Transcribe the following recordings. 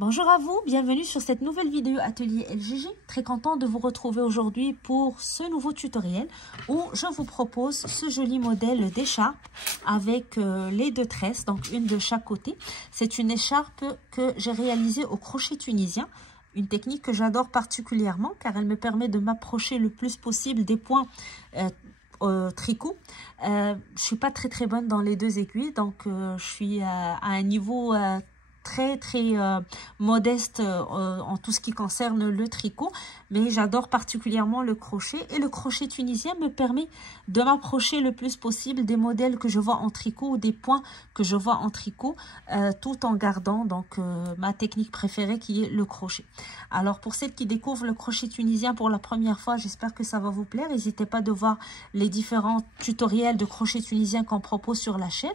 Bonjour à vous, bienvenue sur cette nouvelle vidéo atelier LGG. Très content de vous retrouver aujourd'hui pour ce nouveau tutoriel où je vous propose ce joli modèle d'écharpe avec les deux tresses, donc une de chaque côté. C'est une écharpe que j'ai réalisée au crochet tunisien, une technique que j'adore particulièrement car elle me permet de m'approcher le plus possible des points tricot. Je suis pas très bonne dans les deux aiguilles, donc je suis à un niveau très modeste en tout ce qui concerne le tricot, mais j'adore particulièrement le crochet, et le crochet tunisien me permet de m'approcher le plus possible des modèles que je vois en tricot ou des points que je vois en tricot, tout en gardant donc ma technique préférée qui est le crochet. Alors pour celles qui découvrent le crochet tunisien pour la première fois, j'espère que ça va vous plaire. N'hésitez pas de voir les différents tutoriels de crochet tunisien qu'on propose sur la chaîne.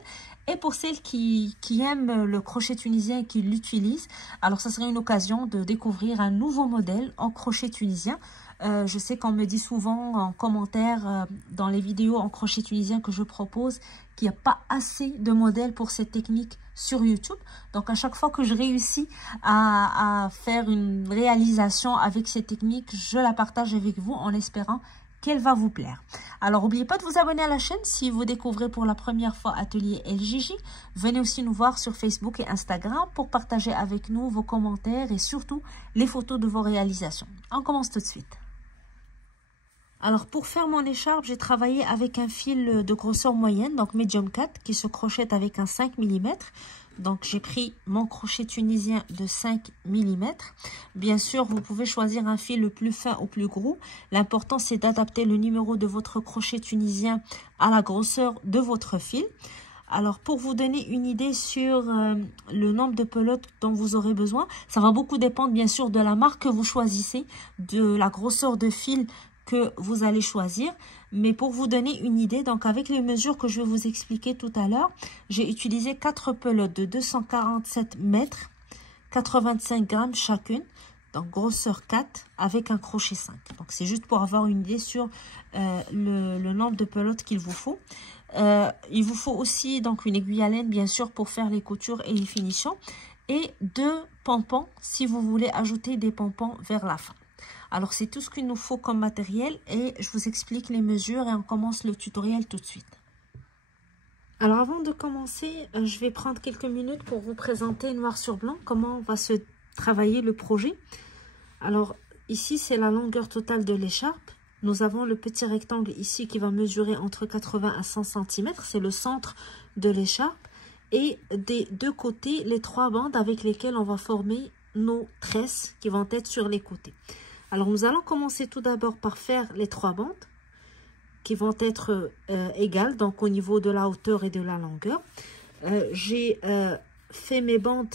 Et pour celles qui aiment le crochet tunisien et qui l'utilisent, alors ça serait une occasion de découvrir un nouveau modèle en crochet tunisien. Je sais qu'on me dit souvent en commentaire dans les vidéos en crochet tunisien que je propose qu'il n'y a pas assez de modèles pour cette technique sur YouTube. Donc à chaque fois que je réussis à faire une réalisation avec cette technique, je la partage avec vous en espérant qu'elle va vous plaire. Alors, n'oubliez pas de vous abonner à la chaîne si vous découvrez pour la première fois Atelier LGJ. Venez aussi nous voir sur Facebook et Instagram pour partager avec nous vos commentaires et surtout les photos de vos réalisations. On commence tout de suite. Alors, pour faire mon écharpe, j'ai travaillé avec un fil de grosseur moyenne, donc medium 4, qui se crochette avec un 5 mm. Donc, j'ai pris mon crochet tunisien de 5 mm. Bien sûr, vous pouvez choisir un fil le plus fin ou plus gros. L'important, c'est d'adapter le numéro de votre crochet tunisien à la grosseur de votre fil. Alors, pour vous donner une idée sur le nombre de pelotes dont vous aurez besoin, ça va beaucoup dépendre, bien sûr, de la marque que vous choisissez, de la grosseur de fil que vous allez choisir. Mais pour vous donner une idée, donc avec les mesures que je vais vous expliquer tout à l'heure, j'ai utilisé 4 pelotes de 247 mètres, 85 grammes chacune, donc grosseur 4 avec un crochet 5. Donc c'est juste pour avoir une idée sur le nombre de pelotes qu'il vous faut. Il vous faut aussi donc une aiguille à laine bien sûr pour faire les coutures et les finitions, et 2 pompons si vous voulez ajouter des pompons vers la fin. Alors, c'est tout ce qu'il nous faut comme matériel et je vous explique les mesures et on commence le tutoriel tout de suite. Alors, avant de commencer, je vais prendre quelques minutes pour vous présenter noir sur blanc comment va se travailler le projet. Alors, ici, c'est la longueur totale de l'écharpe. Nous avons le petit rectangle ici qui va mesurer entre 80 à 100 cm. C'est le centre de l'écharpe. Et des deux côtés, les 3 bandes avec lesquelles on va former nos tresses qui vont être sur les côtés. Alors, nous allons commencer tout d'abord par faire les 3 bandes qui vont être égales, donc au niveau de la hauteur et de la longueur. J'ai fait mes bandes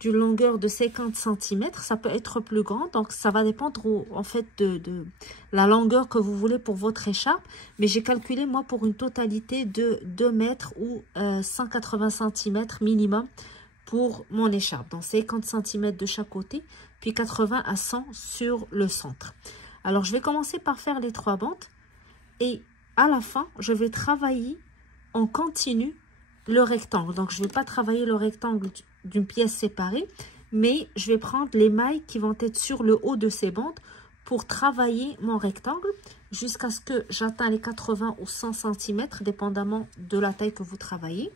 d'une longueur de 50 cm. Ça peut être plus grand, donc ça va dépendre en fait de la longueur que vous voulez pour votre écharpe. Mais j'ai calculé, moi, pour une totalité de 2 mètres ou 180 cm minimum pour mon écharpe. Donc, 50 cm de chaque côté, puis 80 à 100 sur le centre. Alors, je vais commencer par faire les 3 bandes. Et à la fin, je vais travailler en continu le rectangle. Donc, je ne vais pas travailler le rectangle d'une pièce séparée, mais je vais prendre les mailles qui vont être sur le haut de ces bandes pour travailler mon rectangle jusqu'à ce que j'atteigne les 80 ou 100 cm, dépendamment de la taille que vous travaillez.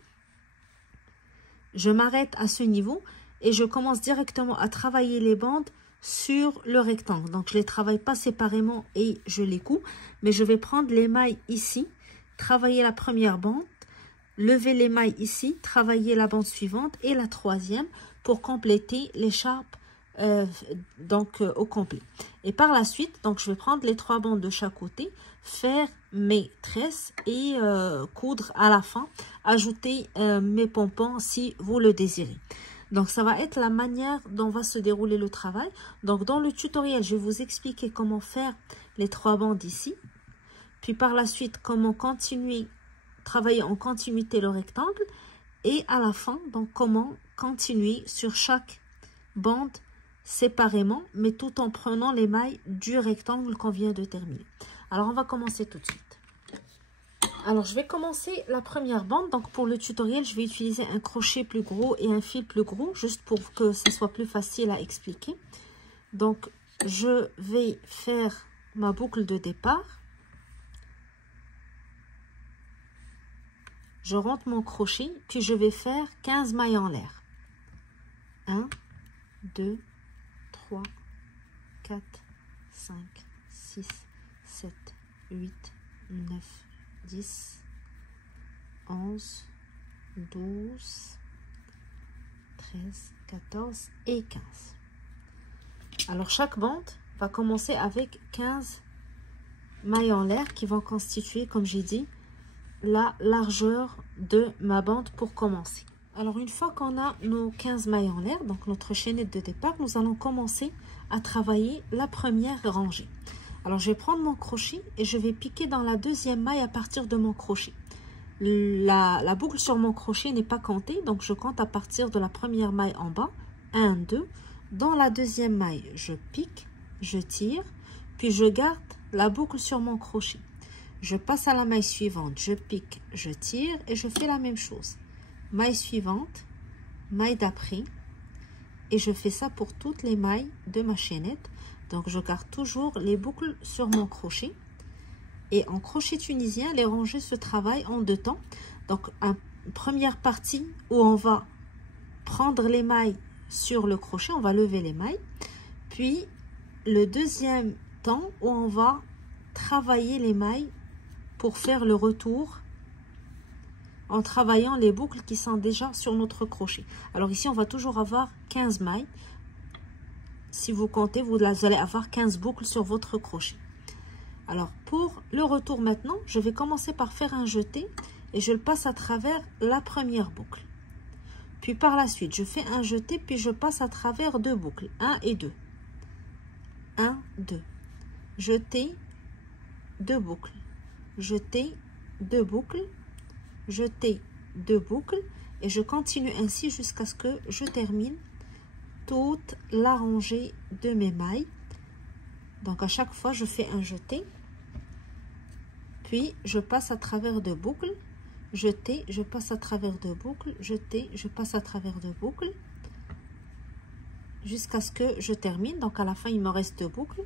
Je m'arrête à ce niveau et je commence directement à travailler les bandes sur le rectangle. Donc, je ne les travaille pas séparément et je les couds, mais je vais prendre les mailles ici, travailler la première bande, lever les mailles ici, travailler la bande suivante et la troisième pour compléter l'écharpe au complet. Et par la suite, donc, je vais prendre les 3 bandes de chaque côté, faire mes tresses et coudre à la fin, ajouter mes pompons si vous le désirez. Donc, ça va être la manière dont va se dérouler le travail. Donc, dans le tutoriel, je vais vous expliquer comment faire les 3 bandes ici. Puis, par la suite, comment travailler en continuité le rectangle. Et à la fin, donc, comment continuer sur chaque bande séparément, mais tout en prenant les mailles du rectangle qu'on vient de terminer. Alors, on va commencer tout de suite. Alors, je vais commencer la première bande. Donc, pour le tutoriel, je vais utiliser un crochet plus gros et un fil plus gros, juste pour que ce soit plus facile à expliquer. Donc, je vais faire ma boucle de départ. Je rentre mon crochet, puis je vais faire 15 mailles en l'air. 1, 2, 3, 4, 5, 6, 7, 8, 9, 10, 11, 12, 13, 14 et 15. Alors, chaque bande va commencer avec 15 mailles en l'air qui vont constituer, comme j'ai dit, la largeur de ma bande pour commencer. Alors, une fois qu'on a nos 15 mailles en l'air, donc notre chaînette de départ, nous allons commencer à travailler la première rangée. Alors, je vais prendre mon crochet et je vais piquer dans la deuxième maille à partir de mon crochet. La boucle sur mon crochet n'est pas comptée, donc je compte à partir de la première maille en bas. 1, 2. Dans la deuxième maille, je pique, je tire, puis je garde la boucle sur mon crochet. Je passe à la maille suivante, je pique, je tire et je fais la même chose. Maille suivante, maille d'après, et je fais ça pour toutes les mailles de ma chaînette. Donc, je garde toujours les boucles sur mon crochet. Et en crochet tunisien, les rangées se travaillent en deux temps. Donc, une première partie où on va prendre les mailles sur le crochet, on va lever les mailles. Puis, le deuxième temps où on va travailler les mailles pour faire le retour en travaillant les boucles qui sont déjà sur notre crochet. Alors ici, on va toujours avoir 15 mailles. Si vous comptez, vous allez avoir 15 boucles sur votre crochet. Alors, pour le retour maintenant, je vais commencer par faire un jeté et je le passe à travers la première boucle. Puis par la suite, je fais un jeté, puis je passe à travers deux boucles, 1 et 2. 1, 2. Jeté, deux boucles. Jeté, deux boucles. Jeter deux boucles et je continue ainsi jusqu'à ce que je termine toute la rangée de mes mailles. Donc à chaque fois je fais un jeté, puis je passe à travers deux boucles, jeter, je passe à travers deux boucles, jeter, je passe à travers deux boucles jusqu'à ce que je termine. Donc à la fin il me reste deux boucles,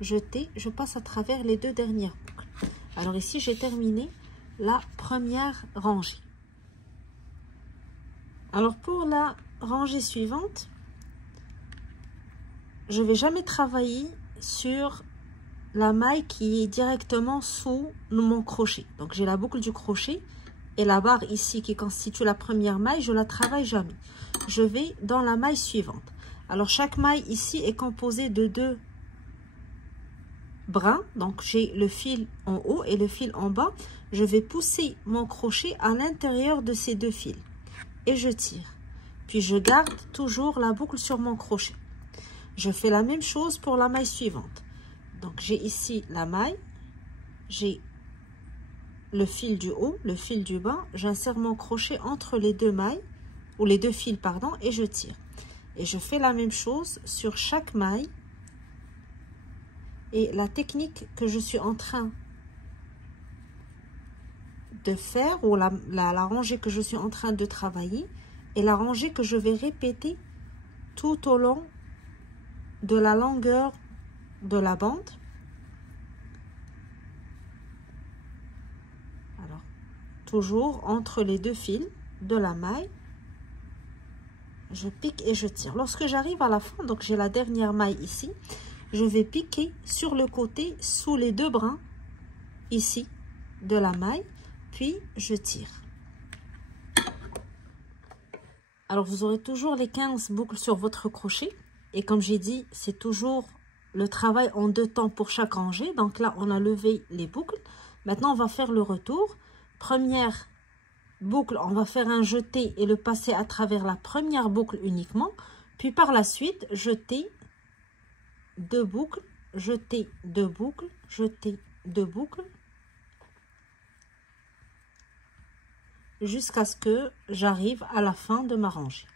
jeter, je passe à travers les deux dernières boucles. Alors ici j'ai terminé la première rangée. Alors pour la rangée suivante, je ne vais jamais travailler sur la maille qui est directement sous mon crochet. Donc j'ai la boucle du crochet et la barre ici qui constitue la première maille, je la travaille jamais. Je vais dans la maille suivante. Alors chaque maille ici est composée de deux brins, donc j'ai le fil en haut et le fil en bas. Je vais pousser mon crochet à l'intérieur de ces deux fils et je tire, puis je garde toujours la boucle sur mon crochet. Je fais la même chose pour la maille suivante. Donc j'ai ici la maille, j'ai le fil du haut, le fil du bas, j'insère mon crochet entre les deux mailles ou les deux fils pardon et je tire. Et je fais la même chose sur chaque maille. Et la technique que je suis en train de faire, ou la rangée que je suis en train de travailler, est la rangée que je vais répéter tout au long de la longueur de la bande. Alors, toujours entre les deux fils de la maille, je pique et je tire. Lorsque j'arrive à la fin, donc j'ai la dernière maille ici, je vais piquer sur le côté sous les deux brins ici de la maille, puis je tire. Alors vous aurez toujours les 15 boucles sur votre crochet et comme j'ai dit, c'est toujours le travail en deux temps pour chaque rangée. Donc là on a levé les boucles, maintenant on va faire le retour. Première boucle, on va faire un jeté et le passer à travers la première boucle uniquement, puis par la suite jeter deux boucles, jeter deux boucles, jeter deux boucles jusqu'à ce que j'arrive à la fin de ma rangée.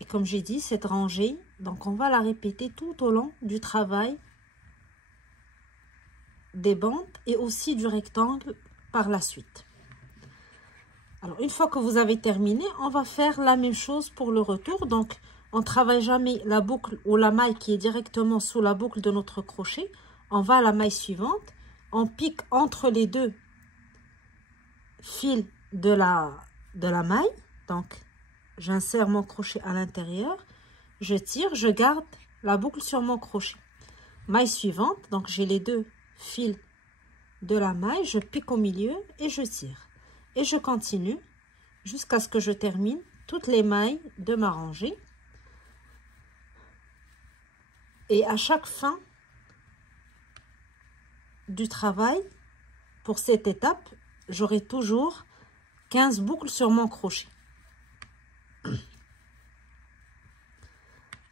Et comme j'ai dit, cette rangée, donc on va la répéter tout au long du travail des bandes et aussi du rectangle par la suite. Alors, une fois que vous avez terminé, on va faire la même chose pour le retour. Donc, on ne travaille jamais la boucle ou la maille qui est directement sous la boucle de notre crochet. On va à la maille suivante. On pique entre les deux fils de la maille. Donc, j'insère mon crochet à l'intérieur. Je tire, je garde la boucle sur mon crochet. Maille suivante. Donc, j'ai les deux fils de la maille. Je pique au milieu et je tire. Et je continue jusqu'à ce que je termine toutes les mailles de ma rangée. Et à chaque fin du travail, pour cette étape, j'aurai toujours 15 boucles sur mon crochet.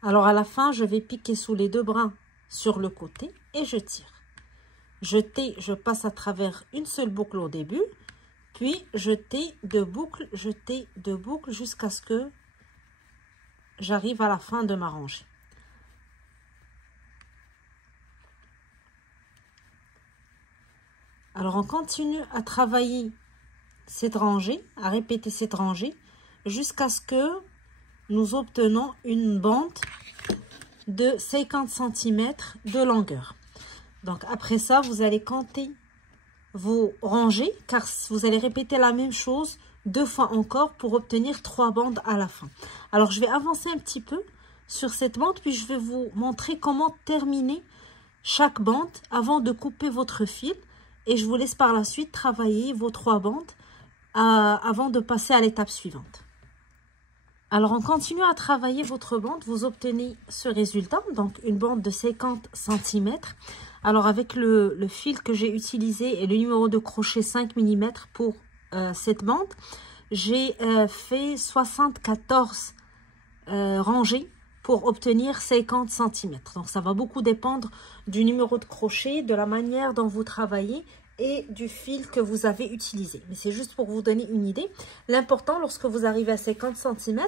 Alors à la fin, je vais piquer sous les deux brins sur le côté et je tire. Je passe à travers une seule boucle au début, puis jeter deux boucles jusqu'à ce que j'arrive à la fin de ma rangée. Alors, on continue à travailler cette rangée, à répéter cette rangée, jusqu'à ce que nous obtenons une bande de 50 cm de longueur. Donc, après ça, vous allez compter vos rangées, car vous allez répéter la même chose 2 fois encore pour obtenir 3 bandes à la fin. Alors, je vais avancer un petit peu sur cette bande, puis je vais vous montrer comment terminer chaque bande avant de couper votre fil. Et je vous laisse par la suite travailler vos 3 bandes avant de passer à l'étape suivante. Alors, en continuant à travailler votre bande, vous obtenez ce résultat, donc une bande de 50 cm. Alors, avec le fil que j'ai utilisé et le numéro de crochet 5 mm pour cette bande, j'ai fait 74 rangées pour obtenir 50 cm. Donc, ça va beaucoup dépendre du numéro de crochet, de la manière dont vous travaillez et du fil que vous avez utilisé. Mais c'est juste pour vous donner une idée. L'important, lorsque vous arrivez à 50 cm,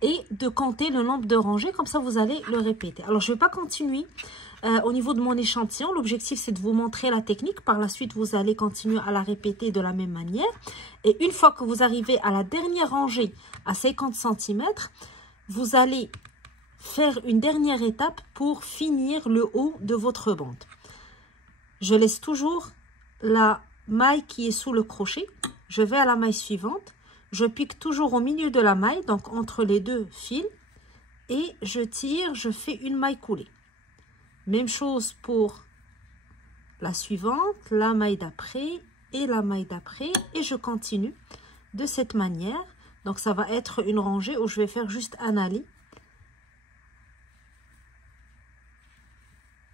est de compter le nombre de rangées. Comme ça, vous allez le répéter. Alors, je ne vais pas continuer au niveau de mon échantillon. L'objectif, c'est de vous montrer la technique. Par la suite, vous allez continuer à la répéter de la même manière. Et une fois que vous arrivez à la dernière rangée à 50 cm, vous allez faire une dernière étape pour finir le haut de votre bande. Je laisse toujours la maille qui est sous le crochet. Je vais à la maille suivante. Je pique toujours au milieu de la maille, donc entre les deux fils. Et je tire, je fais une maille coulée. Même chose pour la suivante, la maille d'après et la maille d'après. Et je continue de cette manière. Donc ça va être une rangée où je vais faire juste un aller.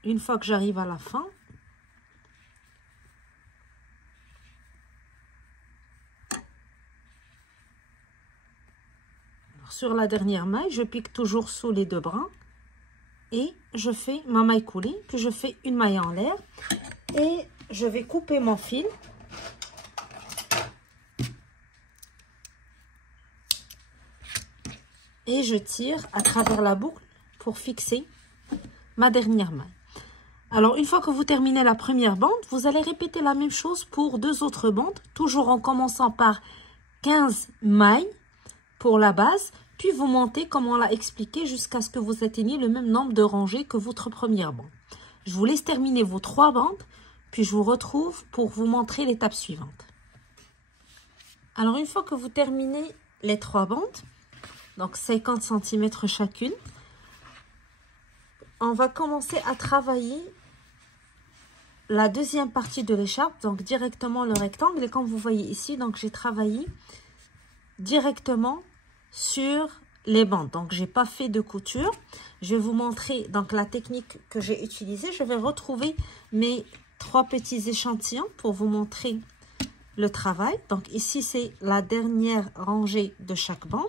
Une fois que j'arrive à la fin, sur la dernière maille, je pique toujours sous les deux brins et je fais ma maille coulée, puis je fais une maille en l'air et je vais couper mon fil. Et je tire à travers la boucle pour fixer ma dernière maille. Alors, une fois que vous terminez la première bande, vous allez répéter la même chose pour 2 autres bandes, toujours en commençant par 15 mailles pour la base, puis vous montez comme on l'a expliqué jusqu'à ce que vous atteigniez le même nombre de rangées que votre première bande. Je vous laisse terminer vos 3 bandes, puis je vous retrouve pour vous montrer l'étape suivante. Alors, une fois que vous terminez les 3 bandes, donc 50 cm chacune, on va commencer à travailler la deuxième partie de l'écharpe, donc directement le rectangle. Et comme vous voyez ici, donc j'ai travaillé directement sur les bandes. Donc, j'ai pas fait de couture. Je vais vous montrer donc la technique que j'ai utilisée. Je vais retrouver mes 3 petits échantillons pour vous montrer le travail. Donc, ici, c'est la dernière rangée de chaque bande.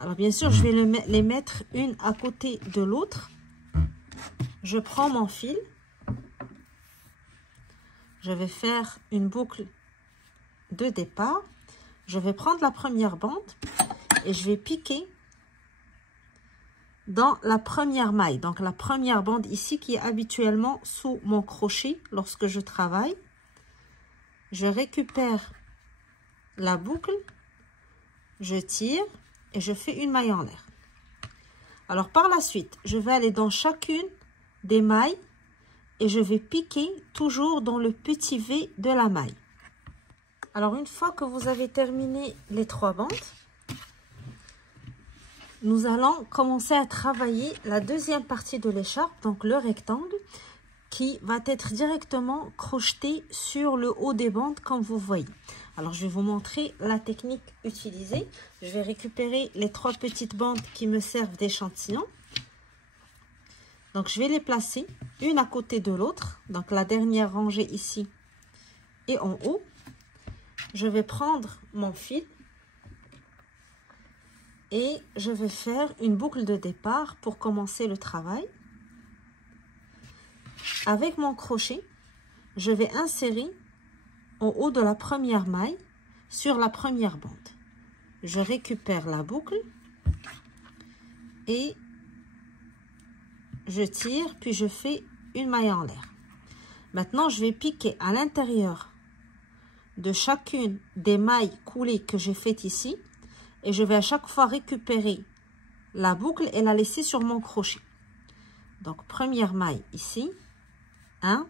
Alors, bien sûr, je vais les mettre une à côté de l'autre. Je prends mon fil. Je vais faire une boucle de départ. Je vais prendre la première bande et je vais piquer dans la première maille. Donc la première bande ici qui est habituellement sous mon crochet lorsque je travaille. Je récupère la boucle, je tire et je fais une maille en l'air. Alors par la suite, je vais aller dans chacune des mailles et je vais piquer toujours dans le petit V de la maille. Alors une fois que vous avez terminé les 3 bandes, nous allons commencer à travailler la deuxième partie de l'écharpe, donc le rectangle, qui va être directement crocheté sur le haut des bandes comme vous voyez. Alors je vais vous montrer la technique utilisée. Je vais récupérer les 3 petites bandes qui me servent d'échantillon. Donc je vais les placer une à côté de l'autre. Donc la dernière rangée ici et en haut. Je vais prendre mon fil et je vais faire une boucle de départ pour commencer le travail. Avec mon crochet, je vais insérer en haut de la première maille sur la première bande. Je récupère la boucle et je tire, puis je fais une maille en l'air. Maintenant, je vais piquer à l'intérieur de chacune des mailles coulées que j'ai faites ici et je vais à chaque fois récupérer la boucle et la laisser sur mon crochet. Donc, première maille ici, 1.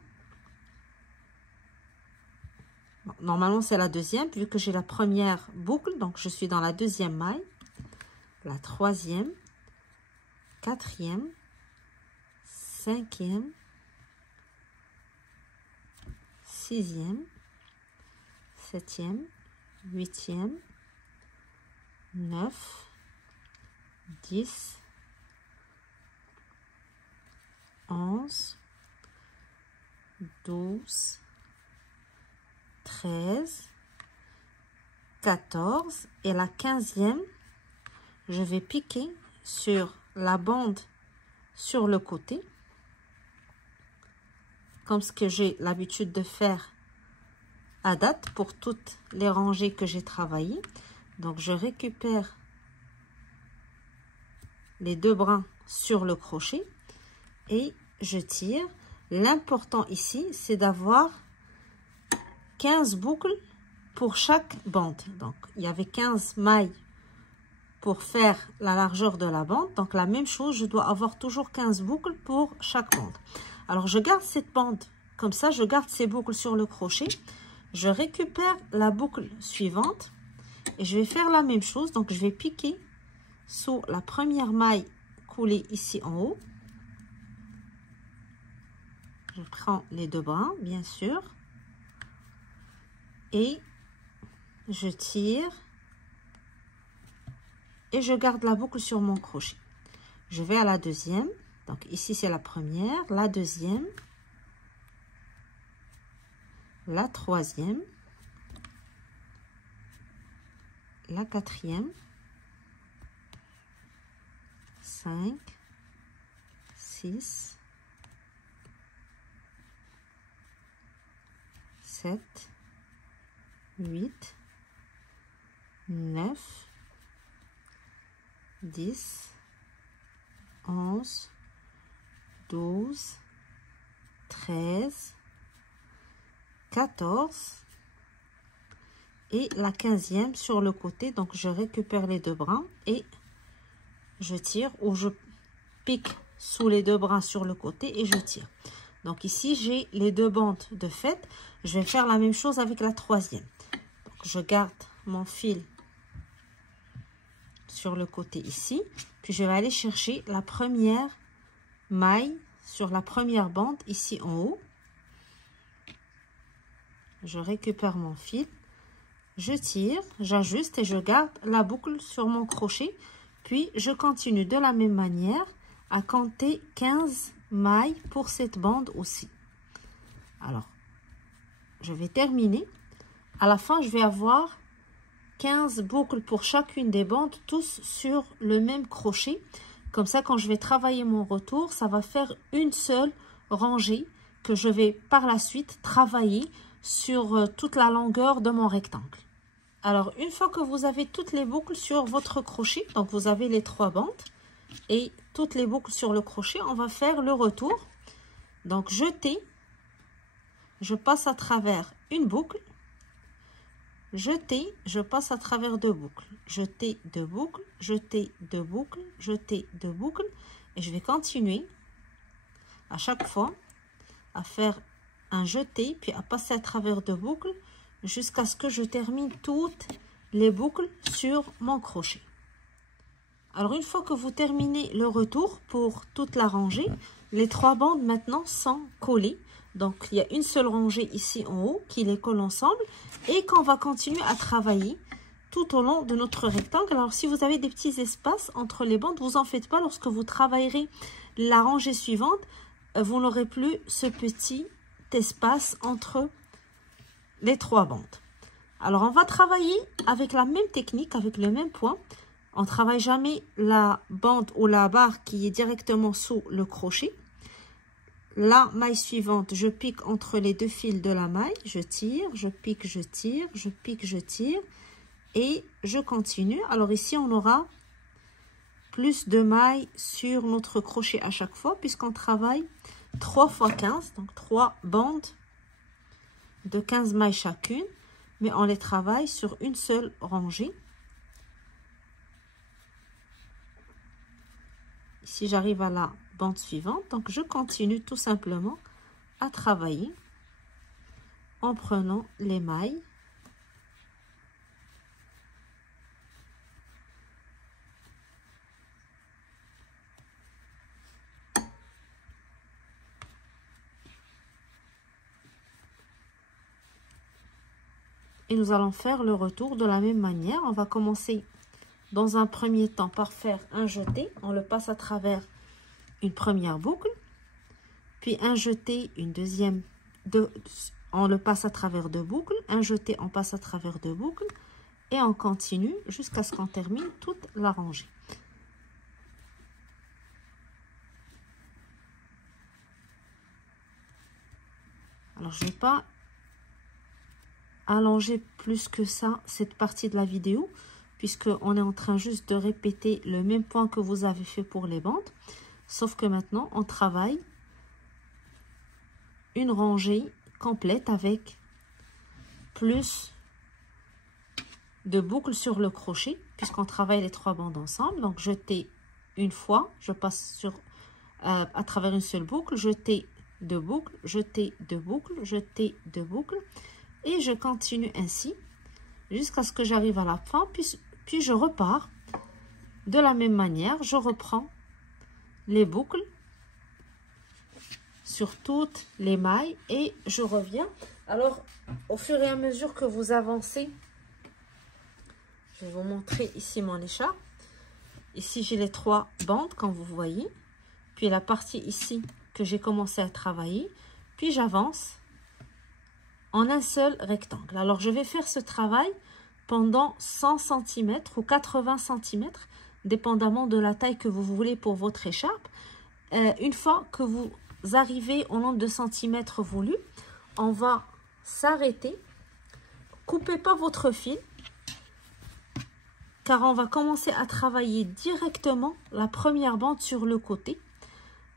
Bon, normalement, c'est la deuxième, vu que j'ai la première boucle, donc je suis dans la deuxième maille, la troisième, quatrième, cinquième, sixième, septième, huitième, 9, 10, 11, 12, 13, 14 et la 15e, je vais piquer sur la bande sur le côté, comme ce que j'ai l'habitude de faire à date pour toutes les rangées que j'ai travaillées. Donc je récupère les 2 brins sur le crochet et je tire. L'important ici, c'est d'avoir 15 boucles pour chaque bande. Donc, il y avait 15 mailles pour faire la largeur de la bande. Donc, la même chose, je dois avoir toujours 15 boucles pour chaque bande. Alors, je garde cette bande comme ça. Je garde ces boucles sur le crochet. Je récupère la boucle suivante et je vais faire la même chose. Donc, je vais piquer sous la première maille coulée ici en haut. Je prends les 2 brins, bien sûr. Et je tire et je garde la boucle sur mon crochet. Je vais à la deuxième. Donc ici c'est la première, la deuxième, la troisième, la quatrième, 5, 6, 7, 8, 9, 10, 11, 12, 13, 14 et la 15e sur le côté. Donc je récupère les 2 brins et je tire, ou je pique sous les 2 brins sur le côté et je tire. Donc ici j'ai les 2 bandes de fait. Je vais faire la même chose avec la 3e. Donc je garde mon fil sur le côté ici, puis je vais aller chercher la première maille sur la première bande ici en haut. Je récupère mon fil, je tire, j'ajuste et je garde la boucle sur mon crochet, puis je continue de la même manière à compter 15 mailles pour cette bande aussi. Alors je vais terminer. À la fin je vais avoir 15 boucles pour chacune des bandes, tous sur le même crochet. Comme ça, quand je vais travailler mon retour, ça va faire une seule rangée que je vais par la suite travailler sur toute la longueur de mon rectangle. Alors, une fois que vous avez toutes les boucles sur votre crochet, donc vous avez les 3 bandes, et toutes les boucles sur le crochet. On va faire le retour. Donc jeter, je passe à travers une boucle, jeter, je passe à travers deux boucles, jeter deux boucles, jeter deux boucles, jeter deux boucles, et je vais continuer à chaque fois à faire un jeté, puis à passer à travers deux boucles jusqu'à ce que je termine toutes les boucles sur mon crochet. Alors une fois que vous terminez le retour pour toute la rangée, les trois bandes maintenant sont collées. Donc il y a une seule rangée ici en haut qui les colle ensemble et qu'on va continuer à travailler tout au long de notre rectangle. Alors si vous avez des petits espaces entre les bandes, vous en faites pas. Lorsque vous travaillerez la rangée suivante, vous n'aurez plus ce petit espace entre les trois bandes. Alors on va travailler avec la même technique, avec le même point. On ne travaille jamais la bande ou la barre qui est directement sous le crochet. La maille suivante, je pique entre les deux fils de la maille, je tire, je pique, je tire, je pique, je tire et je continue. Alors ici on aura plus de mailles sur notre crochet à chaque fois puisqu'on travaille 3 fois 15, donc 3 bandes de 15 mailles chacune, mais on les travaille sur une seule rangée. Ici, j'arrive à la bande suivante, donc je continue tout simplement à travailler en prenant les mailles. Et nous allons faire le retour de la même manière. On va commencer dans un premier temps par faire un jeté. On le passe à travers une première boucle. Puis un jeté, une deuxième. On le passe à travers deux boucles. Un jeté, on passe à travers deux boucles. Et on continue jusqu'à ce qu'on termine toute la rangée. Alors, je ne vais pas allonger plus que ça cette partie de la vidéo, puisqu'on est en train juste de répéter le même point que vous avez fait pour les bandes, sauf que maintenant on travaille une rangée complète avec plus de boucles sur le crochet, puisqu'on travaille les trois bandes ensemble. Donc jeter une fois, je passe sur à travers une seule boucle, jeter deux boucles, jeter deux boucles, jeter deux boucles, et je continue ainsi jusqu'à ce que j'arrive à la fin, puis je repars de la même manière. Je reprends les boucles sur toutes les mailles et je reviens. Alors, au fur et à mesure que vous avancez, je vais vous montrer ici mon écharpe. Ici, j'ai les trois bandes, comme vous voyez. Puis la partie ici que j'ai commencé à travailler. Puis j'avance en un seul rectangle. Alors, je vais faire ce travail pendant 100 cm ou 80 cm, dépendamment de la taille que vous voulez pour votre écharpe. Une fois que vous arrivez au nombre de centimètres voulu, on va s'arrêter. Coupez pas votre fil, car on va commencer à travailler directement la première bande sur le côté.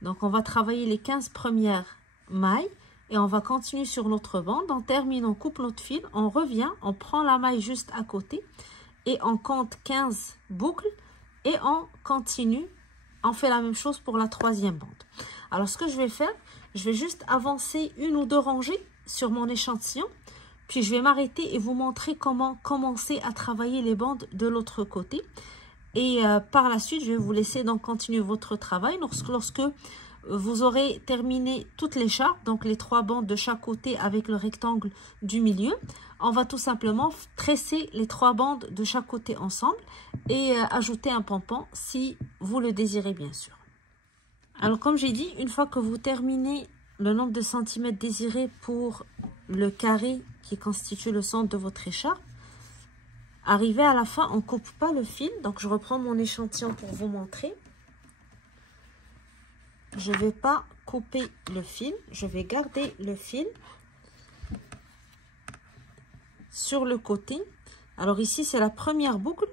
Donc, on va travailler les 15 premières mailles. Et on va continuer sur notre bande. On termine, on coupe notre fil, on revient, on prend la maille juste à côté et on compte 15 boucles et on continue. On fait la même chose pour la troisième bande. Alors, ce que je vais faire, je vais juste avancer une ou deux rangées sur mon échantillon. Puis, je vais m'arrêter et vous montrer comment commencer à travailler les bandes de l'autre côté. Et par la suite, je vais vous laisser donc continuer votre travail lorsque vous aurez terminé toute l'écharpe, donc les trois bandes de chaque côté avec le rectangle du milieu. On va tout simplement tresser les trois bandes de chaque côté ensemble et ajouter un pompon si vous le désirez bien sûr. Alors comme j'ai dit, une fois que vous terminez le nombre de centimètres désiré pour le carré qui constitue le centre de votre écharpe, arrivé à la fin, on ne coupe pas le fil. Donc je reprends mon échantillon pour vous montrer. Je ne vais pas couper le fil, je vais garder le fil sur le côté. Alors ici, c'est la première boucle.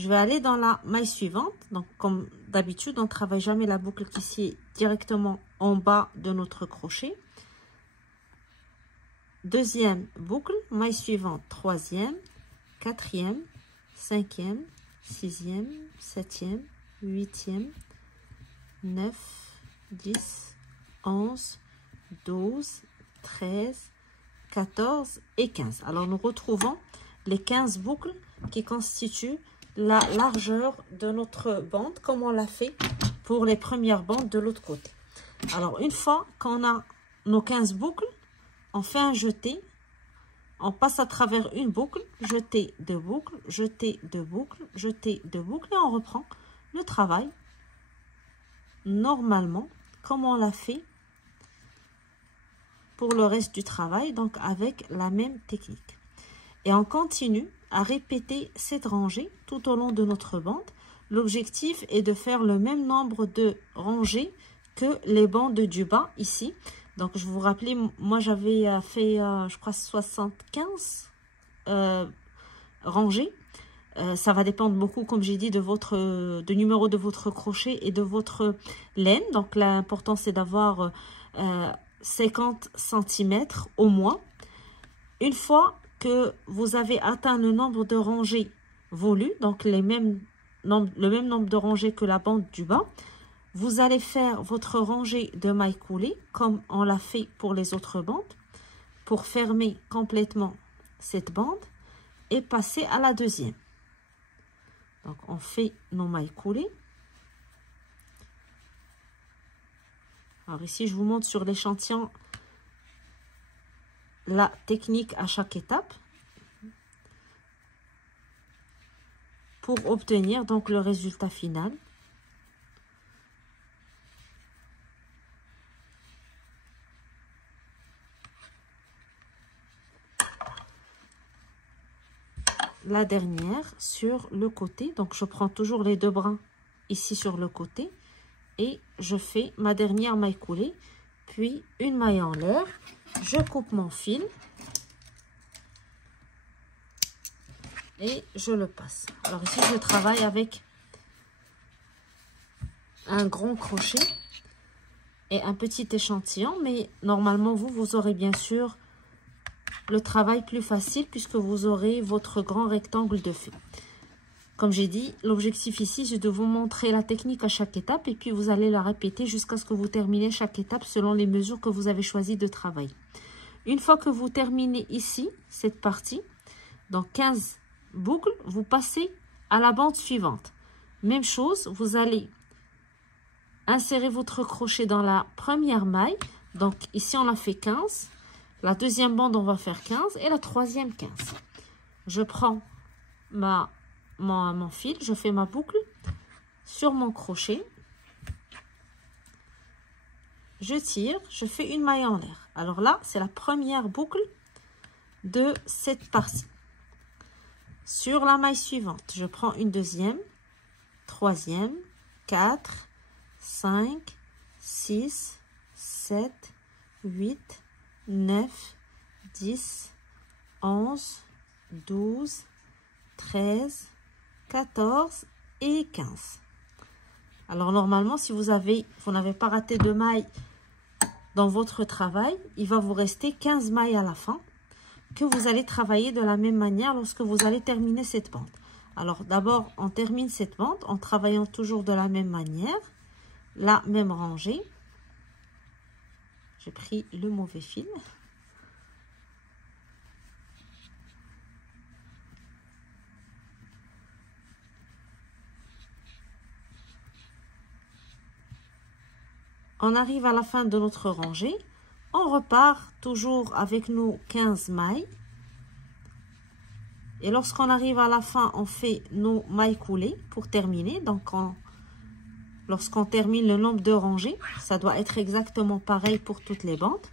je vais aller dans la maille suivante. Donc, comme d'habitude, on ne travaille jamais la boucle qui est directement en bas de notre crochet. Deuxième boucle, maille suivante, troisième, quatrième, cinquième, sixième, septième, huitième, 9, 10, 11, 12, 13, 14 et 15. Alors, nous retrouvons les 15 boucles qui constituent la largeur de notre bande, comme on l'a fait pour les premières bandes de l'autre côté. Alors, une fois qu'on a nos 15 boucles, on fait un jeté, on passe à travers une boucle, jeté, deux boucles, jeté, deux boucles, jeté, deux boucles, et on reprend le travail normalement, comme on l'a fait pour le reste du travail, donc avec la même technique. Et on continue à répéter cette rangée tout au long de notre bande. L'objectif est de faire le même nombre de rangées que les bandes du bas ici. Donc, je vous rappelle, moi j'avais fait, je crois, 75 rangées. Ça va dépendre beaucoup, comme j'ai dit, du numéro de votre crochet et de votre laine. Donc, l'important, c'est d'avoir 50 cm au moins. Une fois que vous avez atteint le nombre de rangées voulues, donc le même nombre de rangées que la bande du bas, vous allez faire votre rangée de mailles coulées, comme on l'a fait pour les autres bandes, pour fermer complètement cette bande et passer à la deuxième. Donc, on fait nos mailles coulées. Alors ici, je vous montre sur l'échantillon la technique à chaque étape pour obtenir donc le résultat final. La dernière sur le côté, donc je prends toujours les deux brins ici sur le côté et je fais ma dernière maille coulée, puis une maille en l'air, je coupe mon fil et je le passe. Alors ici je travaille avec un grand crochet et un petit échantillon, mais normalement vous aurez bien sûr le travail plus facile puisque vous aurez votre grand rectangle de fil. Comme j'ai dit, l'objectif ici, c'est de vous montrer la technique à chaque étape et puis vous allez la répéter jusqu'à ce que vous terminez chaque étape selon les mesures que vous avez choisi de travailler. Une fois que vous terminez ici, cette partie, donc 15 boucles, vous passez à la bande suivante. Même chose, vous allez insérer votre crochet dans la première maille. Donc ici, on a fait 15. La deuxième bande, on va faire 15 et la troisième 15. Je prends mon fil, je fais ma boucle sur mon crochet. Je tire, je fais une maille en l'air. Alors là, c'est la première boucle de cette partie. Sur la maille suivante, je prends une deuxième, troisième, 4, 5, 6, 7, 8, 9, 10, 11, 12, 13, 14 et 15. Alors normalement, si vous n'avez pas raté de mailles dans votre travail, il va vous rester 15 mailles à la fin que vous allez travailler de la même manière lorsque vous allez terminer cette bande. Alors d'abord, on termine cette bande en travaillant toujours de la même manière, la même rangée. J'ai pris le mauvais fil. On arrive à la fin de notre rangée. On repart toujours avec nos 15 mailles. Et lorsqu'on arrive à la fin, on fait nos mailles coulées pour terminer. Donc, lorsqu'on termine le nombre de rangées, ça doit être exactement pareil pour toutes les bandes.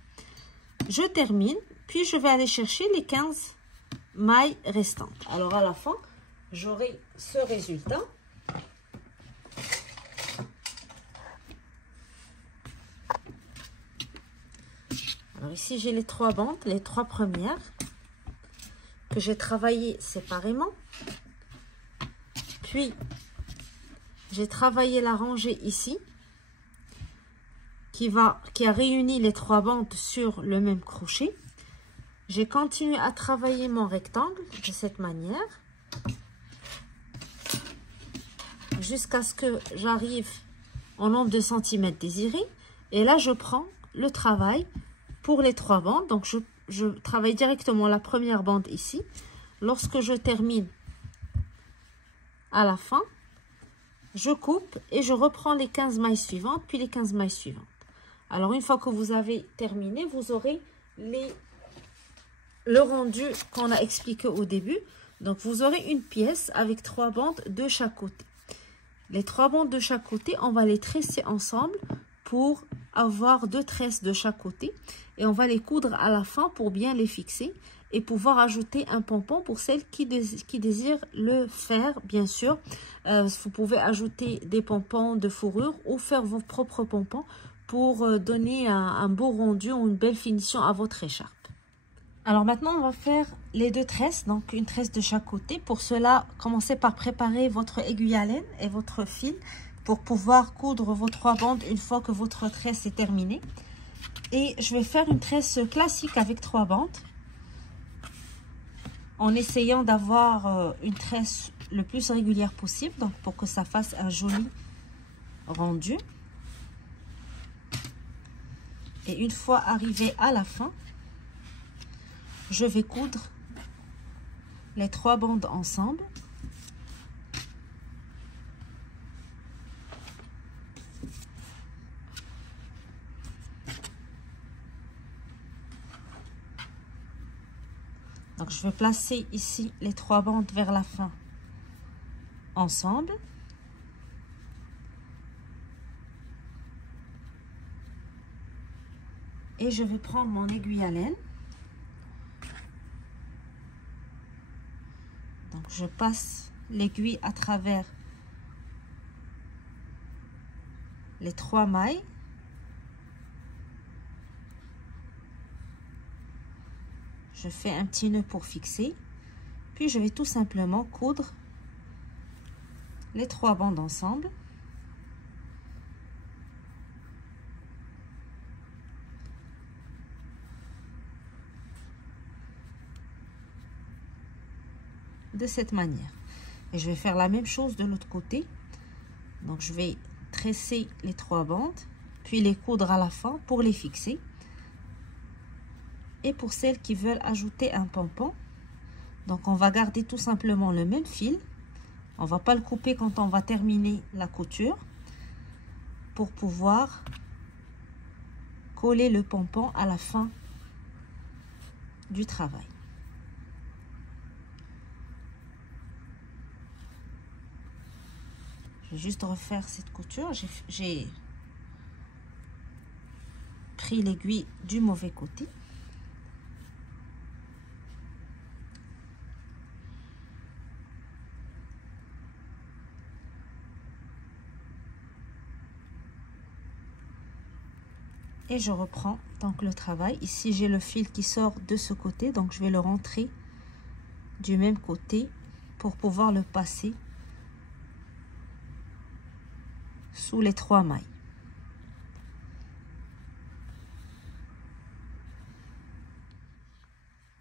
Je termine, puis je vais aller chercher les 15 mailles restantes. Alors, à la fin, j'aurai ce résultat. Alors ici, j'ai les 3 bandes, les 3 premières que j'ai travaillées séparément. Puis, j'ai travaillé la rangée ici, qui a réuni les 3 bandes sur le même crochet. J'ai continué à travailler mon rectangle de cette manière, jusqu'à ce que j'arrive au nombre de centimètres désiré. Et là, je prends le travail pour les 3 bandes. Donc, je travaille directement la première bande ici. Lorsque je termine à la fin, je coupe et je reprends les 15 mailles suivantes, puis les 15 mailles suivantes. Alors, une fois que vous avez terminé, vous aurez le rendu qu'on a expliqué au début. Donc, vous aurez une pièce avec 3 bandes de chaque côté. Les 3 bandes de chaque côté, on va les tresser ensemble pour avoir 2 tresses de chaque côté. Et on va les coudre à la fin pour bien les fixer et pouvoir ajouter un pompon pour celles qui désirent le faire, bien sûr. Vous pouvez ajouter des pompons de fourrure ou faire vos propres pompons pour donner un beau rendu ou une belle finition à votre écharpe. Alors maintenant, on va faire les 2 tresses, donc une tresse de chaque côté. Pour cela, commencez par préparer votre aiguille à laine et votre fil pour pouvoir coudre vos 3 bandes une fois que votre tresse est terminée. Et je vais faire une tresse classique avec 3 bandes en essayant d'avoir une tresse le plus régulière possible, donc pour que ça fasse un joli rendu. Et une fois arrivé à la fin, je vais coudre les 3 bandes ensemble. Donc, je vais placer ici les 3 bandes vers la fin ensemble. Et je vais prendre mon aiguille à laine. Donc, je passe l'aiguille à travers les 3 mailles. Je fais un petit nœud pour fixer. Puis, je vais tout simplement coudre les 3 bandes ensemble. De cette manière. Et je vais faire la même chose de l'autre côté. Donc, je vais tresser les 3 bandes, puis les coudre à la fin pour les fixer. Et pour celles qui veulent ajouter un pompon, donc on va garder tout simplement le même fil. On va pas le couper quand on va terminer la couture pour pouvoir coller le pompon à la fin du travail. Je vais juste refaire cette couture. J'ai pris l'aiguille du mauvais côté. Et je reprends donc le travail. Ici, j'ai le fil qui sort de ce côté. Donc, je vais le rentrer du même côté pour pouvoir le passer sous les 3 mailles.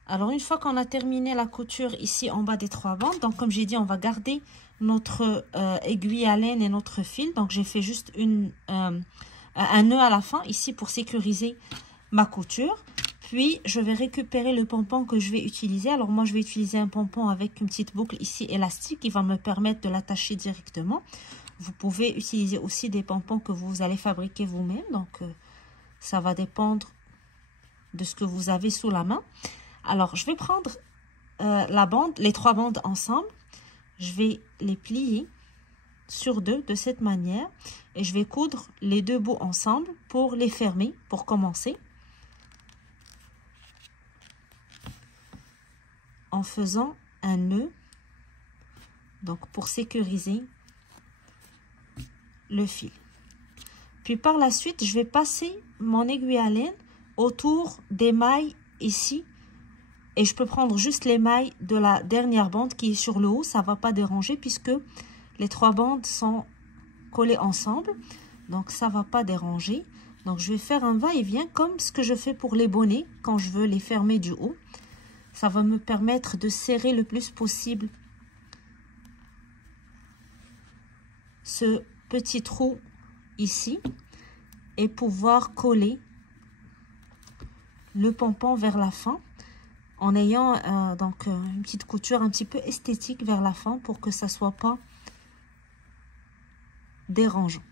Alors, une fois qu'on a terminé la couture ici en bas des 3 bandes, donc comme j'ai dit, on va garder notre aiguille à laine et notre fil. Donc, j'ai fait juste un nœud à la fin ici pour sécuriser ma couture. Puis, je vais récupérer le pompon que je vais utiliser. Alors, moi, je vais utiliser un pompon avec une petite boucle ici élastique qui va me permettre de l'attacher directement. Vous pouvez utiliser aussi des pompons que vous allez fabriquer vous-même. Donc, ça va dépendre de ce que vous avez sous la main. Alors, je vais prendre les 3 bandes ensemble. Je vais les plier sur 2 de cette manière. Et je vais coudre les 2 bouts ensemble pour les fermer, pour commencer. En faisant un nœud. Donc, pour sécuriser le fil. Puis par la suite, je vais passer mon aiguille à laine autour des mailles ici. Et je peux prendre juste les mailles de la dernière bande qui est sur le haut. Ça ne va pas déranger puisque Les 3 bandes sont collées ensemble, donc ça va pas déranger. Donc je vais faire un va-et-vient comme ce que je fais pour les bonnets quand je veux les fermer du haut. Ça va me permettre de serrer le plus possible ce petit trou ici et pouvoir coller le pompon vers la fin en ayant une petite couture un petit peu esthétique vers la fin pour que ça soit pas dérangeant.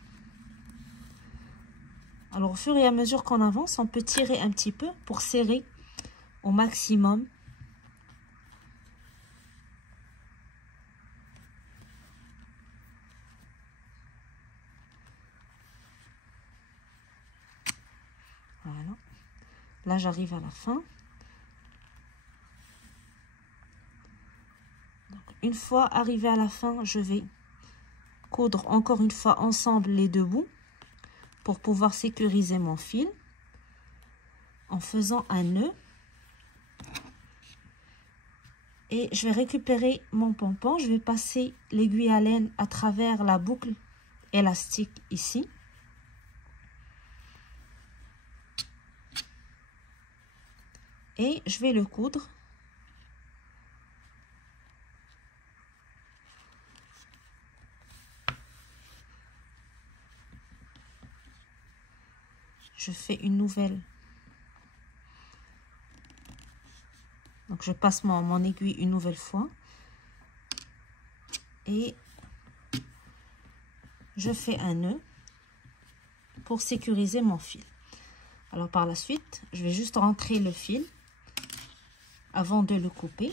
Alors au fur et à mesure qu'on avance, on peut tirer un petit peu pour serrer au maximum voilà. Là, j'arrive à la fin. Donc, une fois arrivé à la fin, je vais coudre encore une fois ensemble les 2 bouts pour pouvoir sécuriser mon fil en faisant un nœud. Et je vais récupérer mon pompon. Je vais passer l'aiguille à laine à travers la boucle élastique ici. Et je vais le coudre je fais une nouvelle, donc je passe mon aiguille une nouvelle fois et je fais un nœud pour sécuriser mon fil. Alors par la suite, je vais juste rentrer le fil avant de le couper.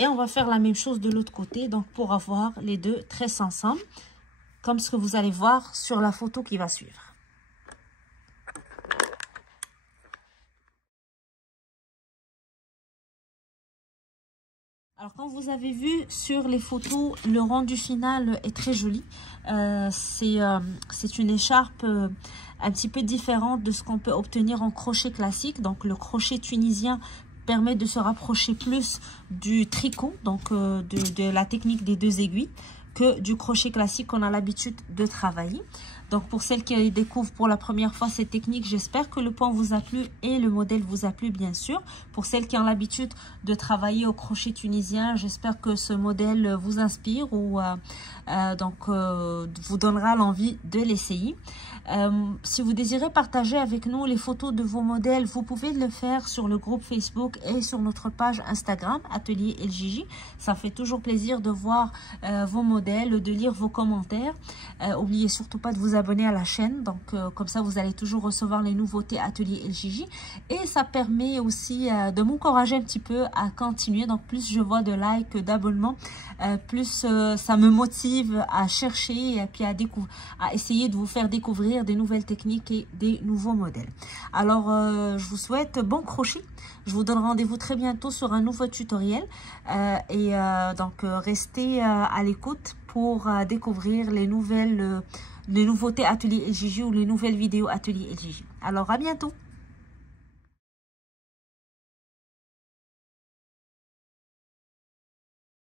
Et on va faire la même chose de l'autre côté, donc pour avoir les 2 tresses ensemble, comme ce que vous allez voir sur la photo qui va suivre. Alors, quand vous avez vu sur les photos, le rendu final est très joli. C'est une écharpe un petit peu différente de ce qu'on peut obtenir en crochet classique. Donc, le crochet tunisien permet de se rapprocher plus du tricot, donc de la technique des 2 aiguilles, que du crochet classique qu'on a l'habitude de travailler. Donc pour celles qui découvrent pour la première fois cette technique, j'espère que le point vous a plu et le modèle vous a plu bien sûr. Pour celles qui ont l'habitude de travailler au crochet tunisien, j'espère que ce modèle vous inspire ou vous donnera l'envie de l'essayer. Si vous désirez partager avec nous les photos de vos modèles, vous pouvez le faire sur le groupe Facebook et sur notre page Instagram, Atelier LJJ. Ça fait toujours plaisir de voir vos modèles, de lire vos commentaires. N'oubliez surtout pas de vous abonner à la chaîne, donc comme ça vous allez toujours recevoir les nouveautés Atelier LJJ. Et ça permet aussi de m'encourager un petit peu à continuer. Donc plus je vois de likes, d'abonnements, plus ça me motive à chercher et puis à essayer de vous faire découvrir des nouvelles techniques et des nouveaux modèles. Alors je vous souhaite bon crochet. Je vous donne rendez-vous très bientôt sur un nouveau tutoriel donc restez à l'écoute pour découvrir les nouveautés Atelier LJJ ou les nouvelles vidéos Atelier LJJ. Alors à bientôt.